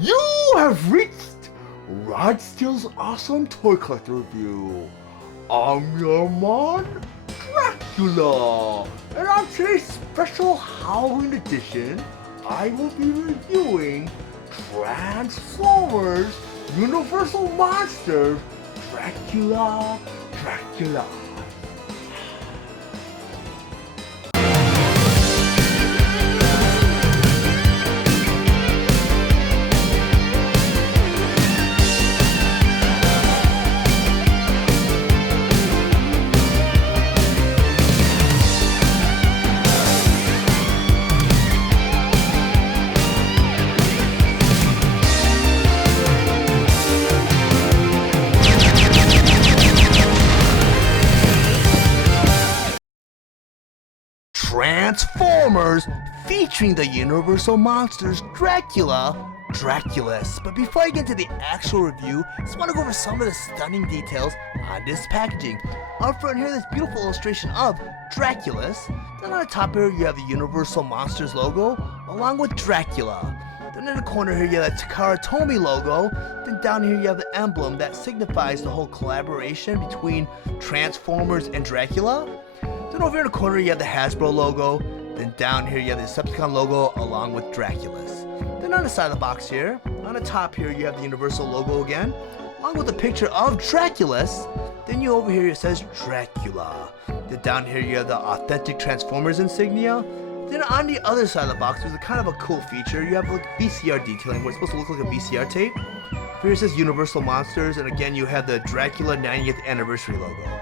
You have reached Rod Steele's Awesome Toy Collector Review. I'm your man, Dracula, and on today's special Halloween edition, I will be reviewing Transformers Universal Monsters Dracula Draculus. Transformers featuring the Universal Monsters Dracula Draculus. But before I get into the actual review, I just want to go over some of the stunning details on this packaging. Up front here, this beautiful illustration of Draculus. Then on the top here, you have the Universal Monsters logo along with Dracula. Then in the corner here, you have the Takara Tomy logo. Then down here, you have the emblem that signifies the whole collaboration between Transformers and Dracula. Then over here in the corner, you have the Hasbro logo. Then down here, you have the Decepticon logo along with Draculus. Then on the side of the box here, on the top here, you have the Universal logo again, along with a picture of Draculus. Then you over here, it says Dracula. Then down here, you have the authentic Transformers insignia. Then on the other side of the box, there's a kind of a cool feature. You have like VCR detailing, where it's supposed to look like a VCR tape. Here it says Universal Monsters, and again, you have the Dracula 90th Anniversary logo.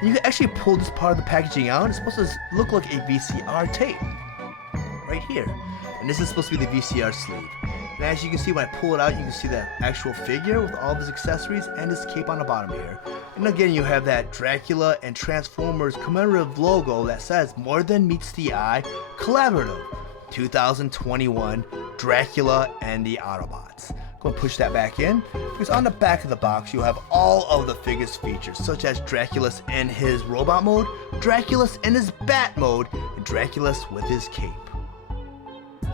You can actually pull this part of the packaging out. It's supposed to look like a VCR tape right here. And this is supposed to be the VCR sleeve. And as you can see, when I pull it out, you can see the actual figure with all of his accessories and his cape on the bottom here. And again, you have that Dracula and Transformers commemorative logo that says More Than Meets the Eye Collaborative 2021 Dracula and the Autobots. Go and push that back in, because on the back of the box you have all of the figures features, such as Draculus in his robot mode, Draculus in his bat mode, and Draculus with his cape.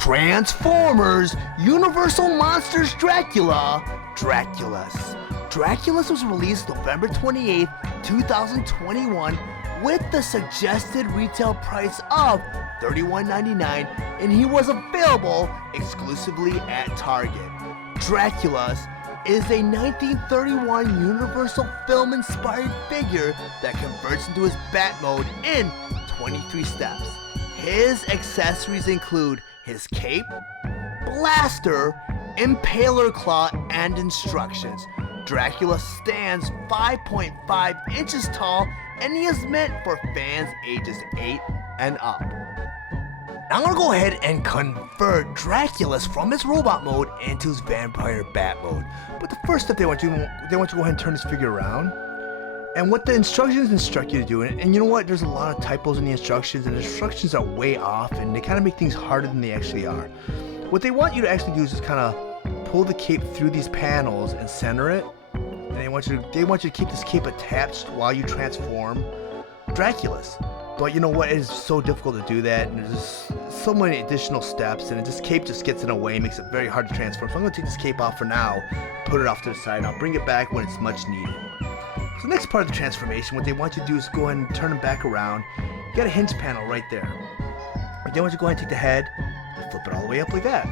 Transformers Universal Monsters Dracula Draculus. Draculus was released November 28, 2021 with the suggested retail price of $31.99, and he was available exclusively at Target. Draculus is a 1931 Universal film-inspired figure that converts into his bat mode in 23 steps. His accessories include his cape, blaster, impaler claw, and instructions. Dracula stands 5.5 inches tall, and he is meant for fans ages 8 and up. I'm gonna go ahead and convert Draculus from his robot mode into his vampire bat mode. But the first step they want you to go ahead and turn this figure around. And what the instructions instruct you to do, and you know what, there's a lot of typos in the instructions, and the instructions are way off, and they kind of make things harder than they actually are. What they want you to actually do is just kind of pull the cape through these panels and center it. And they want you to keep this cape attached while you transform Draculus. But you know what, it is so difficult to do that, and there's just so many additional steps, and this cape just gets in the way, makes it very hard to transform. So I'm going to take this cape off for now, put it off to the side, and I'll bring it back when it's much needed. So the next part of the transformation, what they want you to do is go ahead and turn them back around. You got a hinge panel right there. They want you to go ahead and take the head and flip it all the way up like that.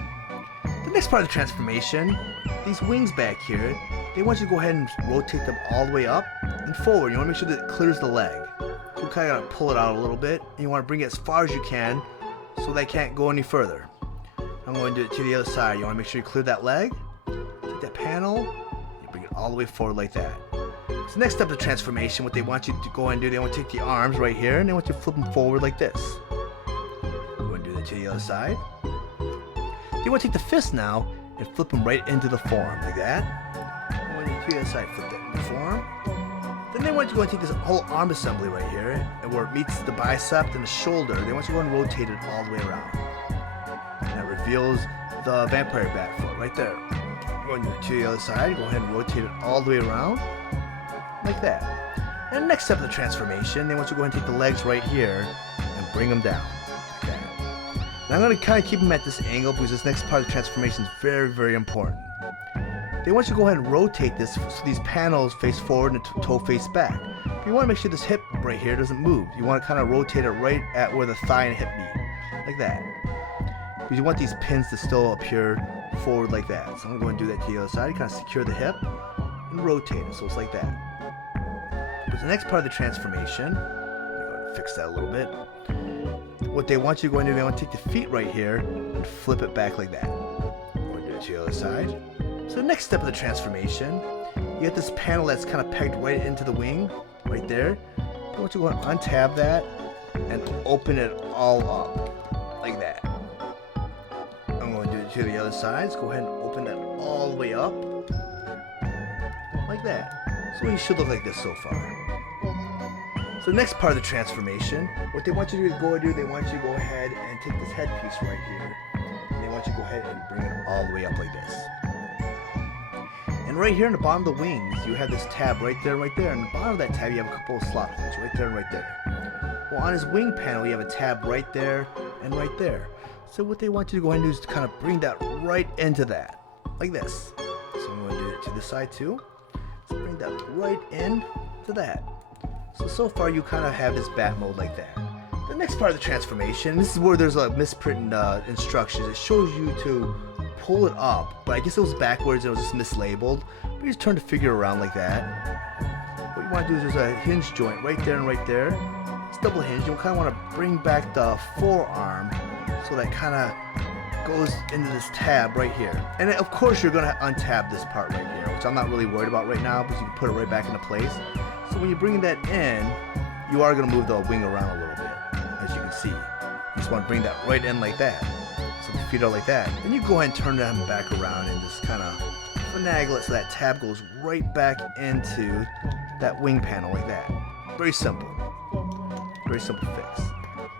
The next part of the transformation, these wings back here, they want you to go ahead and rotate them all the way up and forward. You want to make sure that it clears the leg. So you kind of got to pull it out a little bit, and you want to bring it as far as you can so they can't go any further. I'm going to do it to the other side. You want to make sure you clear that leg, take that panel, you bring it all the way forward like that. So next step of the transformation, what they want you to go ahead and do, they want to take the arms right here, and they want you to flip them forward like this. Go and do that to the other side. They want to take the fist now and flip them right into the forearm like that. Go and to the other side, flip that in the forearm. Then they want you to go and take this whole arm assembly right here, and where it meets the bicep and the shoulder, they want you to go and rotate it all the way around. And that reveals the vampire bat foot right there. Going to the other side, go ahead and rotate it all the way around, like that. And the next step of the transformation, they want you to go ahead and take the legs right here and bring them down, like that. And I'm going to kind of keep him at this angle because this next part of the transformation is very, very important. They want you to go ahead and rotate this so these panels face forward and the toe face back. But you want to make sure this hip right here doesn't move. You want to kind of rotate it right at where the thigh and hip meet, like that. Because you want these pins to still appear forward like that. So I'm going to do that to the other side. You kind of secure the hip and rotate it so it's like that. But the next part of the transformation, I'm going to fix that a little bit. What they want you to go into, they want to take the feet right here and flip it back like that. I'm going to do it to the other side. So the next step of the transformation, you get this panel that's kind of pegged right into the wing, right there. I want you to go and untab that and open it all up, like that. I'm going to do it to the other side. So go ahead and open that all the way up, like that. So it should look like this so far. So the next part of the transformation, what they want you to do, they want you to go ahead and take this headpiece right here, and they want you to go ahead and bring it all the way up like this. And right here in the bottom of the wings, you have this tab right there, and the bottom of that tab, you have a couple of slot holes right there and right there. Well, on his wing panel, you have a tab right there and right there. So what they want you to go ahead and do is to kind of bring that right into that, like this. So I'm going to do it to this side too. So bring that right in to that. So far you kind of have this bat mode like that. The next part of the transformation, this is where there's a misprint instructions. It shows you to pull it up, but I guess it was backwards and it was just mislabeled. But you just turn the figure around like that. What you want to do is there's a hinge joint right there and right there. It's double hinge. You kind of want to bring back the forearm so that kind of goes into this tab right here. And of course you're going to untab this part right here, which I'm not really worried about right now because you can put it right back into place. So when you bring that in, you are going to move the wing around a little bit, as you can see. You just want to bring that right in like that. So the feet are like that. Then you go ahead and turn them back around and just kind of finagle it so that tab goes right back into that wing panel like that. Very simple. Very simple fix.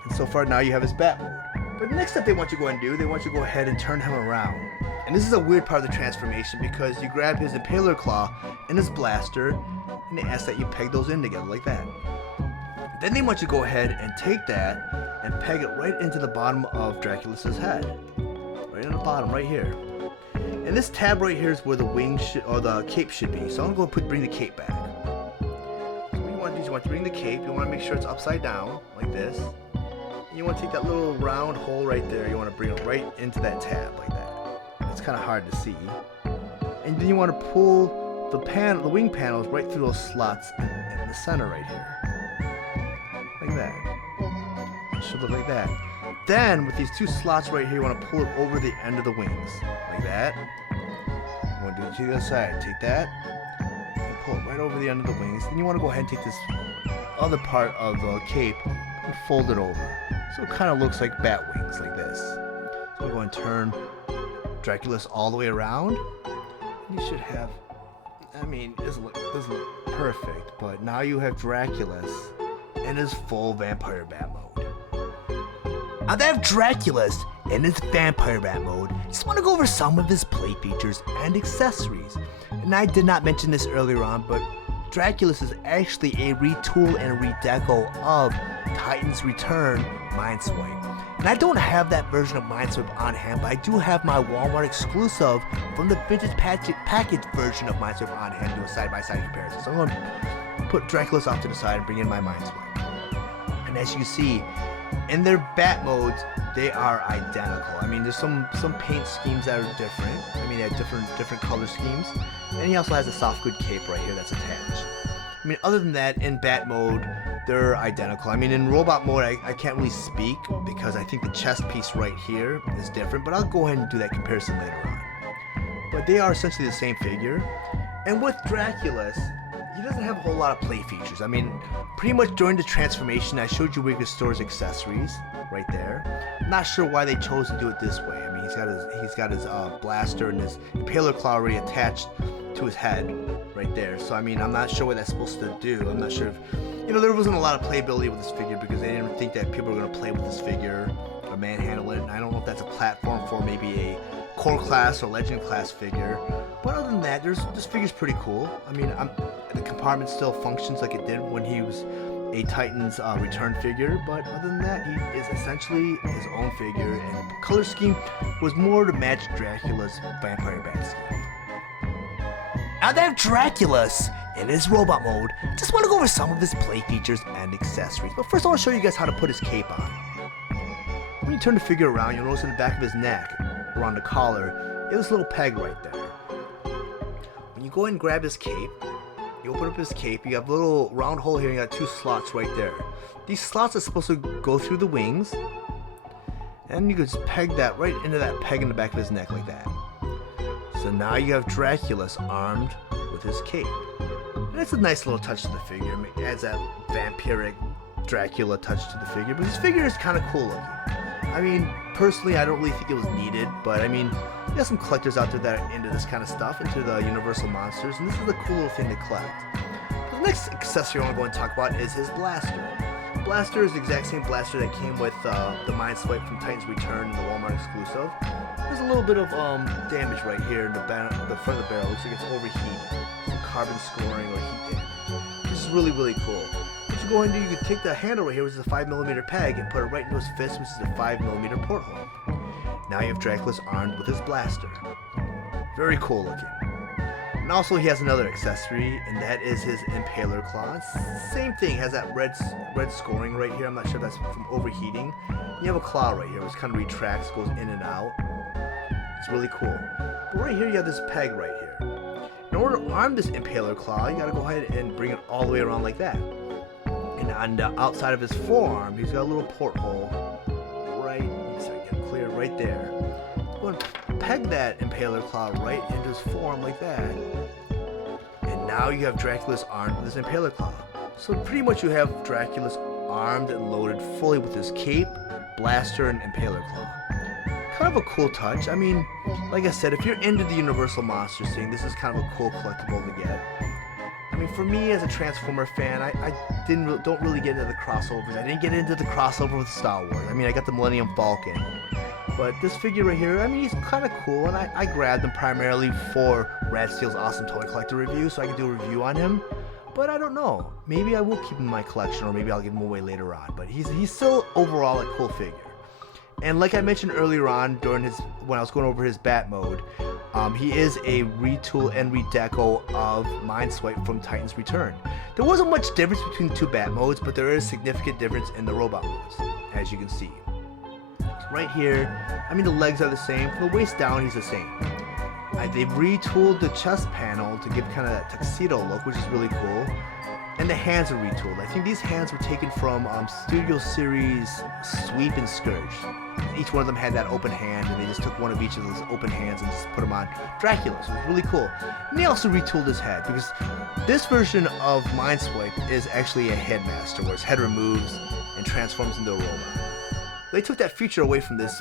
And so far now you have his bat mode. But the next step they want you to go ahead and do, they want you to go ahead and turn him around. And this is a weird part of the transformation because you grab his impaler claw and his blaster, and they ask that you peg those in together like that. Then they want you to go ahead and take that and peg it right into the bottom of Draculus's head. Right in the bottom, right here. And this tab right here is where the wing or the cape should be. So I'm going to bring the cape back. So what you want to do is you want to bring the cape, you want to make sure it's upside down, like this. And you want to take that little round hole right there, you want to bring it right into that tab, like that. It's kind of hard to see. And then you want to pull the wing panels right through those slots in the center right here. Like that. It should look like that. Then, with these two slots right here, you want to pull it over the end of the wings. Like that. You want to do it to the other side. Take that, and pull it right over the end of the wings. Then you want to go ahead and take this other part of the cape and fold it over. So it kind of looks like bat wings, like this. So we're going to turn Draculus all the way around. You should have, I mean, this doesn't look perfect, but now you have Draculus in his full vampire bat mode. Now that I have Draculus in his vampire bat mode, I just want to go over some of his play features and accessories. And I did not mention this earlier on, but Draculus is actually a retool and redeco of Titan's Return Mindswipe. And I don't have that version of Mindswipe on hand, but I do have my Walmart exclusive from the vintage package version of Mindswipe on hand to do a side-by-side comparison. So I'm going to put Draculus off to the side and bring in my Mindswipe. And as you can see, in their bat modes, they are identical. I mean, there's some paint schemes that are different. I mean, they have different color schemes. And he also has a soft good cape right here that's attached. I mean, other than that, in bat mode, they're identical. I mean, in robot mode, I can't really speak because I think the chest piece right here is different, but I'll go ahead and do that comparison later on. But they are essentially the same figure. And with Draculus, he doesn't have a whole lot of play features. I mean, pretty much during the transformation, I showed you where you could store his accessories right there. I'm not sure why they chose to do it this way. I mean, he's got his blaster and his impaler claw already attached to his head right there. So I mean, I'm not sure what that's supposed to do. I'm not sure if, you know, there wasn't a lot of playability with this figure because they didn't think that people were going to play with this figure or manhandle it. And I don't know if that's a platform for maybe a core class or legend class figure. But other than that, this figure's pretty cool. I mean, the compartment still functions like it did when he was a Titans return figure, but other than that, he is essentially his own figure, and the color scheme was more to match Dracula's vampire bat scheme. Now that I have Draculus in his robot mode, just want to go over some of his play features and accessories. But first I want to show you guys how to put his cape on. When you turn the figure around, you'll notice in the back of his neck, around the collar, you have this little peg right there. When you go ahead and grab his cape, you open up his cape, you have a little round hole here, and you got 2 slots right there. These slots are supposed to go through the wings, and you can just peg that right into that peg in the back of his neck like that. So now you have Draculus armed with his cape. And it's a nice little touch to the figure. It adds that vampiric Dracula touch to the figure, but this figure is kind of cool looking. I mean, personally, I don't really think it was needed, but I mean, you got some collectors out there that are into this kind of stuff, into the Universal Monsters, and this is a cool little thing to collect. The next accessory I want to go and talk about is his blaster. Blaster is the exact same blaster that came with the Mind Swipe from Titans Return and the Walmart exclusive. There's a little bit of damage right here in the front of the barrel. Looks like it's overheated. Some carbon scoring or heat damage. This is really, really cool. What you go ahead and do, you can take the handle right here, which is a 5mm peg, and put it right into his fist, which is a 5mm porthole. Now you have Draculus armed with his blaster. Very cool looking. And also he has another accessory, and that is his Impaler Claw. Same thing, has that red scoring right here. I'm not sure if that's from overheating. You have a claw right here, which kind of retracts, goes in and out. It's really cool. But right here you have this peg right here. In order to arm this Impaler Claw, you gotta go ahead and bring it all the way around like that. And on the outside of his forearm, he's got a little porthole right, so I get clear right there. Go and peg that Impaler Claw right into his forearm like that. And now you have Draculus armed with his Impaler Claw. So pretty much you have Draculus armed and loaded fully with his cape, blaster, and Impaler Claw. Kind of a cool touch. I mean, like I said, if you're into the Universal Monsters thing, this is kind of a cool collectible to get. I mean, for me as a Transformer fan, I don't really get into the crossovers. I didn't get into the crossover with Star Wars. I mean, I got the Millennium Falcon. But this figure right here, I mean, he's kind of cool, and I grabbed him primarily for Steele's Awesome Toy Collector review, so I can do a review on him. But I don't know. Maybe I will keep him in my collection, or maybe I'll give him away later on. But he's still overall a cool figure. And like I mentioned earlier on when I was going over his bat mode, he is a retool and redeco of Mind Swipe from Titans Return. There wasn't much difference between the 2 bat modes, but there is significant difference in the robot modes, as you can see. Right here, I mean, the legs are the same. From the waist down, he's the same. They've retooled the chest panel to give kind of that tuxedo look, which is really cool. And the hands are retooled. I think these hands were taken from Studio Series Sweep and Scourge. Each one of them had that open hand, and they just took one of each of those open hands and just put them on Dracula. So it was really cool. And they also retooled his head, because this version of Mind Swipe is actually a headmaster, where his head removes and transforms into a robot. They took that feature away from this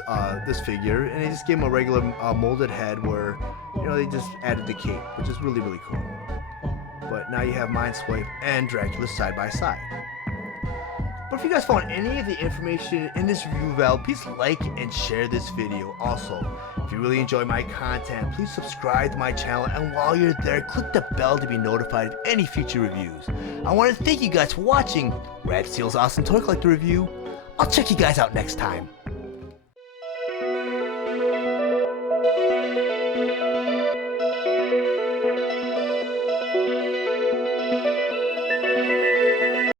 figure, and they just gave him a regular molded head where, you know, they just added the cape, which is really, really cool. But now you have Mind Swipe and Dracula side by side. But if you guys found any of the information in this review valid, please like and share this video. Also, if you really enjoy my content, please subscribe to my channel, and while you're there, click the bell to be notified of any future reviews. I want to thank you guys for watching Steele's Awesome Toy Collector Review. I'll check you guys out next time.